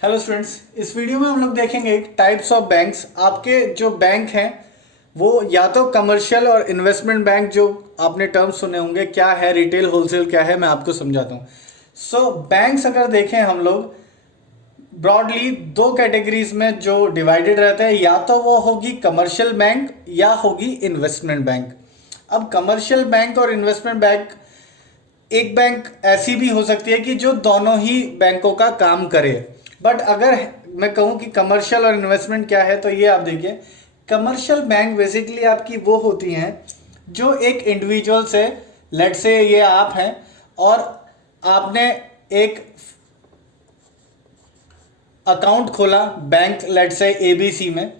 Hello students, इस video में हम लोग देखेंगे टाइप्स ऑफ बैंक्स। आपके जो बैंक हैं वो या तो कमर्शियल और इन्वेस्टमेंट बैंक, जो आपने टर्म्स सुने होंगे, क्या है रिटेल होलसेल क्या है, मैं आपको समझाता हूँ। सो बैंक्स अगर देखें हम लोग ब्रॉडली दो कैटेगरीज में जो डिवाइडेड रहते हैं, या तो वो होगी कमर्शियल बैंक या होगी इन्वेस्टमेंट बैंक। अब कमर्शियल बैंक और इन्वेस्टमेंट बैंक, एक बैंक ऐसी भी हो सकती है कि जो दोनों ही बैंकों का काम करे। बट अगर मैं कहूँ कि कमर्शियल और इन्वेस्टमेंट क्या है, तो ये आप देखिए, कमर्शियल बैंक बेसिकली आपकी वो होती हैं जो एक इंडिविजुअल से, लेट से ये आप हैं और आपने एक अकाउंट खोला बैंक लेट से एबीसी में।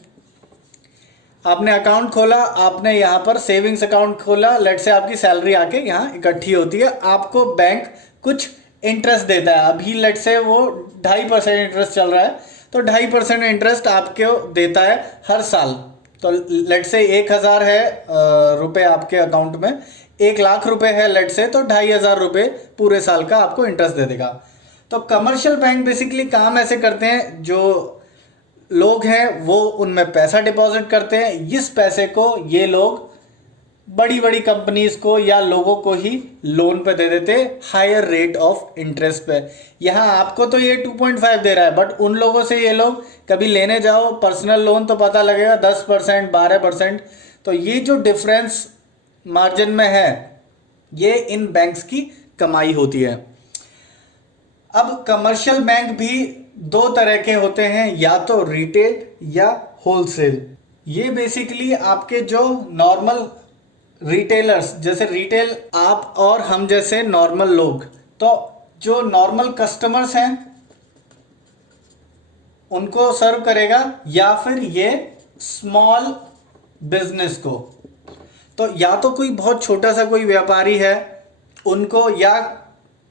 आपने अकाउंट खोला, आपने यहाँ पर सेविंग्स अकाउंट खोला, लेट से आपकी सैलरी आके यहाँ इकट्ठी होती है, आपको बैंक कुछ इंटरेस्ट देता है। अभी लेट से वो 2.5% इंटरेस्ट चल रहा है, तो 2.5% इंटरेस्ट आपको देता है हर साल। तो लेट से 1,000 है रुपए आपके अकाउंट में, 1,00,000 रुपए है लेट से, तो 2,500 रुपए पूरे साल का आपको इंटरेस्ट दे देगा। तो कमर्शियल बैंक बेसिकली काम ऐसे करते हैं, जो लोग हैं वो उनमें पैसा डिपॉजिट करते हैं, इस पैसे को ये लोग बड़ी बड़ी कंपनीज को या लोगों को ही लोन पे दे देते हायर रेट ऑफ इंटरेस्ट पे। यहाँ आपको तो ये 2.5 दे रहा है, बट उन लोगों से ये लोग कभी लेने जाओ पर्सनल लोन तो पता लगेगा 10%, 12%। तो ये जो डिफरेंस मार्जिन में है, ये इन बैंक्स की कमाई होती है। अब कमर्शियल बैंक भी दो तरह के होते हैं, या तो रिटेल या होलसेल। ये बेसिकली आपके जो नॉर्मल रिटेलर्स, जैसे रिटेल आप और हम जैसे नॉर्मल लोग, तो जो नॉर्मल कस्टमर्स हैं उनको सर्व करेगा, या फिर ये स्मॉल बिजनेस को। तो या तो कोई बहुत छोटा सा कोई व्यापारी है उनको, या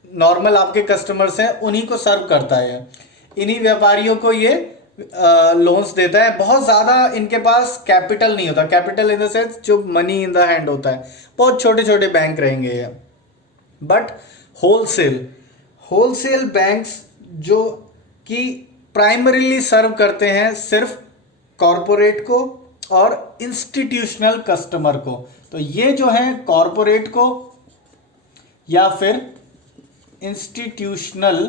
नॉर्मल आपके कस्टमर्स हैं उन्हीं को सर्व करता है। इन्हीं व्यापारियों को ये लोन्स देता है। बहुत ज़्यादा इनके पास कैपिटल नहीं होता, कैपिटल इन द सेंस जो मनी इन द हैंड होता है, बहुत छोटे छोटे बैंक रहेंगे ये। बट होलसेल होलसेल बैंक्स जो कि प्राइमरीली सर्व करते हैं सिर्फ कॉरपोरेट को और इंस्टीट्यूशनल कस्टमर को। तो ये जो है कॉरपोरेट को या फिर इंस्टीट्यूशनल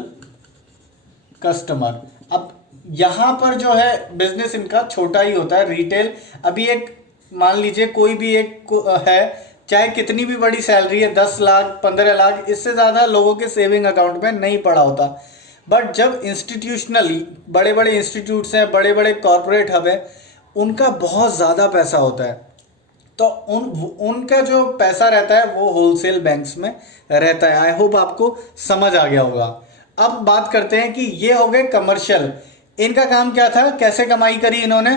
कस्टमर। अब यहां पर जो है बिजनेस इनका छोटा ही होता है। रिटेल अभी एक मान लीजिए कोई भी एक है, चाहे कितनी भी बड़ी सैलरी है, 10 लाख 15 लाख, इससे ज़्यादा लोगों के सेविंग अकाउंट में नहीं पड़ा होता। बट जब इंस्टीट्यूशनली बड़े बड़े इंस्टीट्यूट्स हैं, बड़े बड़े कॉरपोरेट हब है, उनका बहुत ज़्यादा पैसा होता है, तो उनका जो पैसा रहता है वो होलसेल बैंक्स में रहता है। आई होप आपको समझ आ गया होगा। अब बात करते हैं कि ये हो गए कमर्शियल। इनका काम क्या था, कैसे कमाई करी इन्होंने?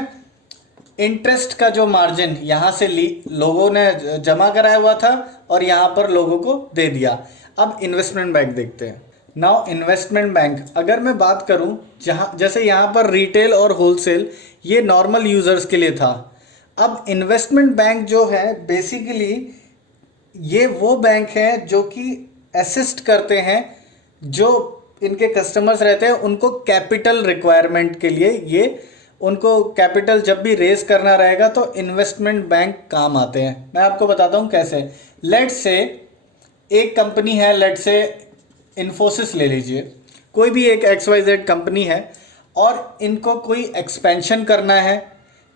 इंटरेस्ट का जो मार्जिन यहाँ से लोगों ने जमा कराया हुआ था और यहाँ पर लोगों को दे दिया। अब इन्वेस्टमेंट बैंक देखते हैं। नाउ इन्वेस्टमेंट बैंक अगर मैं बात करूँ, जहाँ जैसे यहाँ पर रिटेल और होलसेल ये नॉर्मल यूजर्स के लिए था। अब इन्वेस्टमेंट बैंक जो है बेसिकली ये वो बैंक है जो कि असिस्ट करते हैं, जो इनके कस्टमर्स रहते हैं उनको कैपिटल रिक्वायरमेंट के लिए, ये उनको कैपिटल जब भी रेस करना रहेगा तो इन्वेस्टमेंट बैंक काम आते हैं। मैं आपको बताता हूँ कैसे। लेट से एक कंपनी है, लेट से इन्फोसिस ले लीजिए, कोई भी एक XYZ कंपनी है और इनको कोई एक्सपेंशन करना है,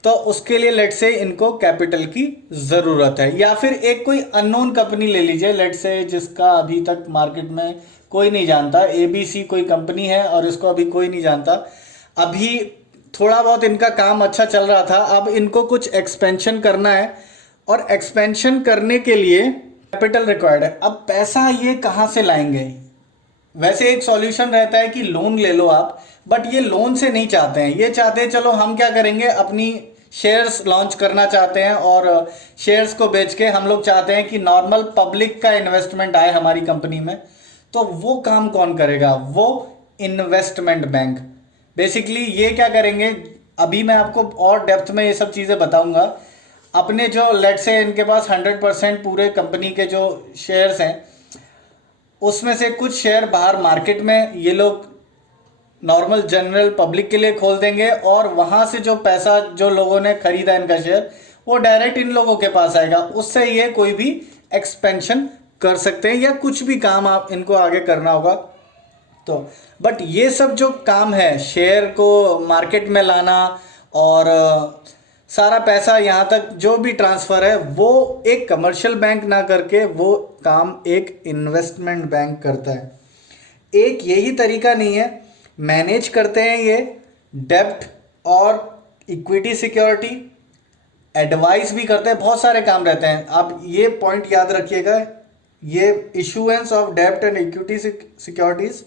तो उसके लिए लेट से इनको कैपिटल की ज़रूरत है। या फिर एक कोई अननोन कंपनी ले लीजिए, लेट से जिसका अभी तक मार्केट में कोई नहीं जानता, ABC कोई कंपनी है और इसको अभी कोई नहीं जानता। अभी थोड़ा बहुत इनका काम अच्छा चल रहा था, अब इनको कुछ एक्सपेंशन करना है और एक्सपेंशन करने के लिए कैपिटल रिक्वायर्ड है। अब पैसा ये कहाँ से लाएंगे? वैसे एक सॉल्यूशन रहता है कि लोन ले लो आप, बट ये लोन से नहीं चाहते हैं। ये चाहते हैं चलो हम क्या करेंगे, अपनी शेयर्स लॉन्च करना चाहते हैं और शेयर्स को बेच के हम लोग चाहते हैं कि नॉर्मल पब्लिक का इन्वेस्टमेंट आए हमारी कंपनी में। तो वो काम कौन करेगा? वो इन्वेस्टमेंट बैंक। बेसिकली ये क्या करेंगे, अभी मैं आपको और डेप्थ में ये सब चीज़ें बताऊंगा। अपने जो लेट से इनके पास 100% पूरे कंपनी के जो शेयर्स हैं, उसमें से कुछ शेयर बाहर मार्केट में ये लोग नॉर्मल जनरल पब्लिक के लिए खोल देंगे और वहाँ से जो पैसा जो लोगों ने खरीदा इनका शेयर वो डायरेक्ट इन लोगों के पास आएगा। उससे ये कोई भी एक्सपेंशन कर सकते हैं या कुछ भी काम आप इनको आगे करना होगा तो। बट ये सब जो काम है शेयर को मार्केट में लाना और सारा पैसा यहाँ तक जो भी ट्रांसफ़र है वो एक कमर्शियल बैंक ना करके वो काम एक इन्वेस्टमेंट बैंक करता है। एक यही तरीका नहीं है, मैनेज करते हैं ये डेब्ट और इक्विटी सिक्योरिटी, एडवाइस भी करते हैं, बहुत सारे काम रहते हैं। आप ये पॉइंट याद रखिएगा, ये इशुएंस ऑफ डेब्ट एंड इक्विटी सिक्योरिटीज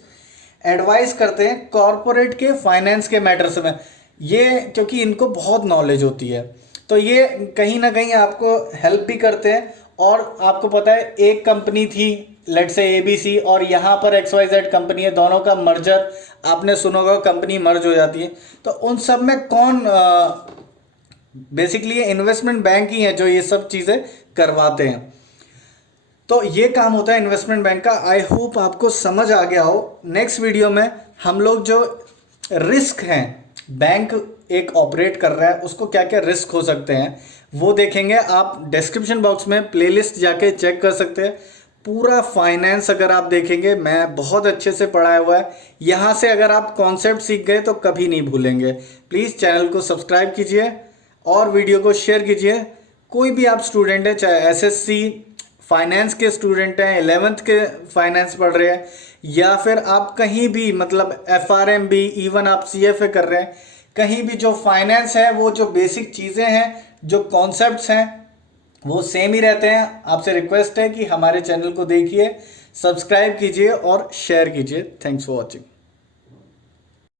एडवाइस करते हैं कॉरपोरेट के फाइनेंस के मैटर्स में। ये क्योंकि इनको बहुत नॉलेज होती है तो ये कहीं ना कहीं आपको हेल्प भी करते हैं। और आपको पता है एक कंपनी थी लेट्स से एबीसी और यहाँ पर XYZ कंपनी है, दोनों का मर्जर आपने सुना होगा, कंपनी मर्ज हो जाती है। तो उन सब में कौन बेसिकली इन्वेस्टमेंट बैंक ही है जो ये सब चीज़ें करवाते हैं। तो ये काम होता है इन्वेस्टमेंट बैंक का। आई होप आपको समझ आ गया हो। नेक्स्ट वीडियो में हम लोग जो रिस्क हैं बैंक एक ऑपरेट कर रहा है उसको क्या क्या रिस्क हो सकते हैं वो देखेंगे। आप डिस्क्रिप्शन बॉक्स में प्लेलिस्ट जाके चेक कर सकते हैं। पूरा फाइनेंस अगर आप देखेंगे मैं बहुत अच्छे से पढ़ाया हुआ है, यहाँ से अगर आप कॉन्सेप्ट सीख गए तो कभी नहीं भूलेंगे। प्लीज़ चैनल को सब्सक्राइब कीजिए और वीडियो को शेयर कीजिए। कोई भी आप स्टूडेंट है, चाहे एसएससी फाइनेंस के स्टूडेंट हैं, 11th के फाइनेंस पढ़ रहे हैं या फिर आप कहीं भी मतलब FRMB इवन आप CFA कर रहे हैं, कहीं भी जो फाइनेंस है वो जो बेसिक चीज़ें हैं जो कॉन्सेप्ट्स हैं वो सेम ही रहते हैं। आपसे रिक्वेस्ट है कि हमारे चैनल को देखिए, सब्सक्राइब कीजिए और शेयर कीजिए। Thanks for watching.